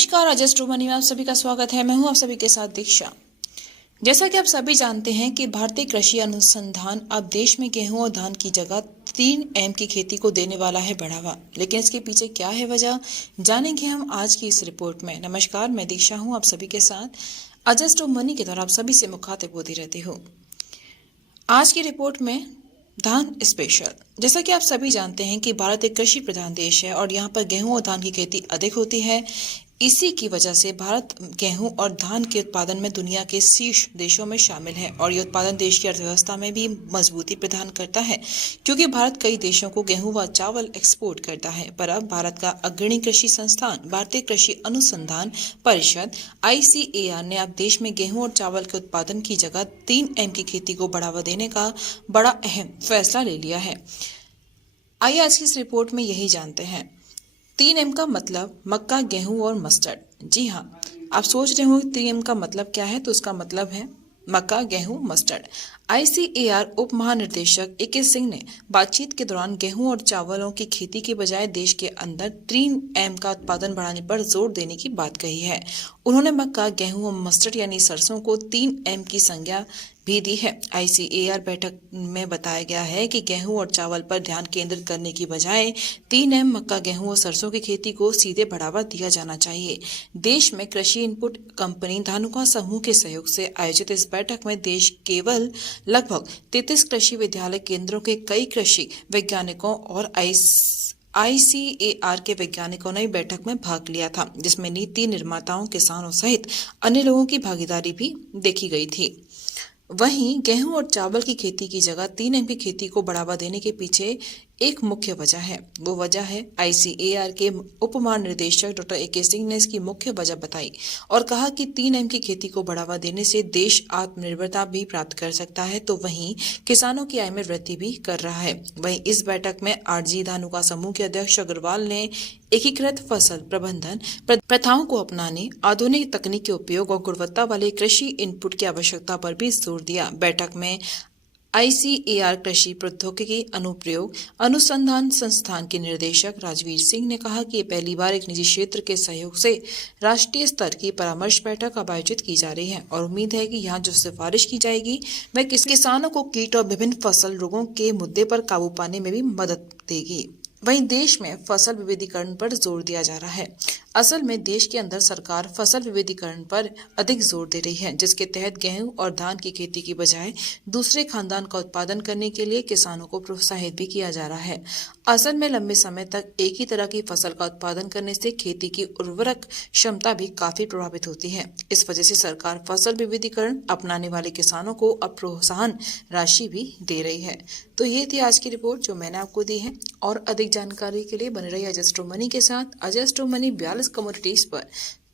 नमस्कार, adjust money में आप सभी का स्वागत है। मैं हूं आप सभी के साथ दीक्षा। जैसा कि आप सभी जानते हैं कि भारतीय कृषि अनुसंधान अब देश में गेहूं और धान की जगह 3M की खेती को देने वाला है बढ़ावा। लेकिन इसके पीछे क्या है वजह, जानेंगे हम आज की इस रिपोर्ट में। नमस्कार, मैं दीक्षा हूं आप सभी के साथ। अजस्ट मनी के द्वारा आप सभी से मुखातिब होती रहती हूँ। आज की रिपोर्ट में धान स्पेशल। जैसा कि आप सभी जानते हैं कि भारत एक कृषि प्रधान देश है और यहाँ पर गेहूं और धान की खेती अधिक होती है। इसी की वजह से भारत गेहूं और धान के उत्पादन में दुनिया के शीर्ष देशों में शामिल है और ये उत्पादन देश की अर्थव्यवस्था में भी मजबूती प्रदान करता है, क्योंकि भारत कई देशों को गेहूं व चावल एक्सपोर्ट करता है। पर अब भारत का अग्रणी कृषि संस्थान भारतीय कृषि अनुसंधान परिषद ICAR ने अब देश में गेहूं और चावल के उत्पादन की जगह 3M की खेती को बढ़ावा देने का बड़ा अहम फैसला ले लिया है। आइए आज की इस रिपोर्ट में यही जानते हैं। 3M का मतलब मक्का, गेहूं और मस्टर्ड। जी हाँ, आप सोच रहे हो 3M का मतलब क्या है, तो उसका मतलब है मक्का, गेहूं, मस्टर्ड। ICAR उप महानिदेशक AK सिंह ने बातचीत के दौरान गेहूं और चावलों की खेती के बजाय देश के अंदर 3M का उत्पादन बढ़ाने पर जोर देने की बात कही है। उन्होंने मक्का, गेहूं और मस्टर्ड यानी सरसों को 3M की संज्ञा भी दी है। ICAR बैठक में बताया गया है कि गेहूं और चावल पर ध्यान केंद्रित करने की बजाय 3M मक्का, गेहूं और सरसों की खेती को सीधे बढ़ावा दिया जाना चाहिए। देश में कृषि इनपुट कंपनी धानुका समूह के सहयोग से आयोजित इस बैठक में देश केवल लगभग 33 कृषि विद्यालय केंद्रों के कई कृषि वैज्ञानिकों और ICAR के वैज्ञानिकों ने बैठक में भाग लिया था, जिसमें नीति निर्माताओं, किसानों सहित अन्य लोगों की भागीदारी भी देखी गई थी। वहीं गेहूं और चावल की खेती की जगह 3M की खेती को बढ़ावा देने के पीछे एक मुख्य वजह है। वो वजह है ICAR के उप महानिदेशक डॉक्टर AK सिंह ने इसकी मुख्य वजह बताई और कहा कि 3M की खेती को बढ़ावा देने से देश आत्मनिर्भरता भी प्राप्त कर सकता है, तो वहीं किसानों की आय में वृद्धि भी कर रहा है। वहीं इस बैठक में RG धानुका समूह के अध्यक्ष अग्रवाल ने एकीकृत फसल प्रबंधन प्रथाओं को अपनाने, आधुनिक तकनीक के उपयोग और गुणवत्ता वाले कृषि इनपुट की आवश्यकता पर भी जोर दिया। बैठक में ICAR कृषि प्रौद्योगिकी अनुप्रयोग अनुसंधान संस्थान के निदेशक राजवीर सिंह ने कहा कि पहली बार एक निजी क्षेत्र के सहयोग से राष्ट्रीय स्तर की परामर्श बैठक अब आयोजित की जा रही है और उम्मीद है कि यहाँ जो सिफारिश की जाएगी वह किसानों को कीट और विभिन्न फसल रोगों के मुद्दे पर काबू पाने में भी मदद देगी। वहीं देश में फसल विविधीकरण पर जोर दिया जा रहा है। असल में देश के अंदर सरकार फसल विविधीकरण पर अधिक जोर दे रही है, जिसके तहत गेहूं और धान की खेती की बजाय दूसरे खानदान का उत्पादन करने के लिए किसानों को प्रोत्साहित भी किया जा रहा है। असल में लंबे समय तक एक ही तरह की फसल का उत्पादन करने से खेती की उर्वरक क्षमता भी काफी प्रभावित होती है। इस वजह से सरकार फसल विविधीकरण अपनाने वाले किसानों को अब प्रोत्साहन राशि भी दे रही है। तो ये थी आज की रिपोर्ट जो मैंने आपको दी है, और अधिक जानकारी के लिए बने रहिए अजस्ट मनी के साथ। अजस्ट मनी 42 कमोडिटीज पर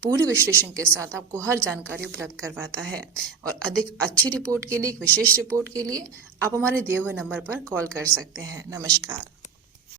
पूरी विश्लेषण के साथ आपको हर जानकारी उपलब्ध करवाता है। और अधिक अच्छी रिपोर्ट के लिए, एक विशेष रिपोर्ट के लिए आप हमारे दिए हुए नंबर पर कॉल कर सकते हैं। नमस्कार।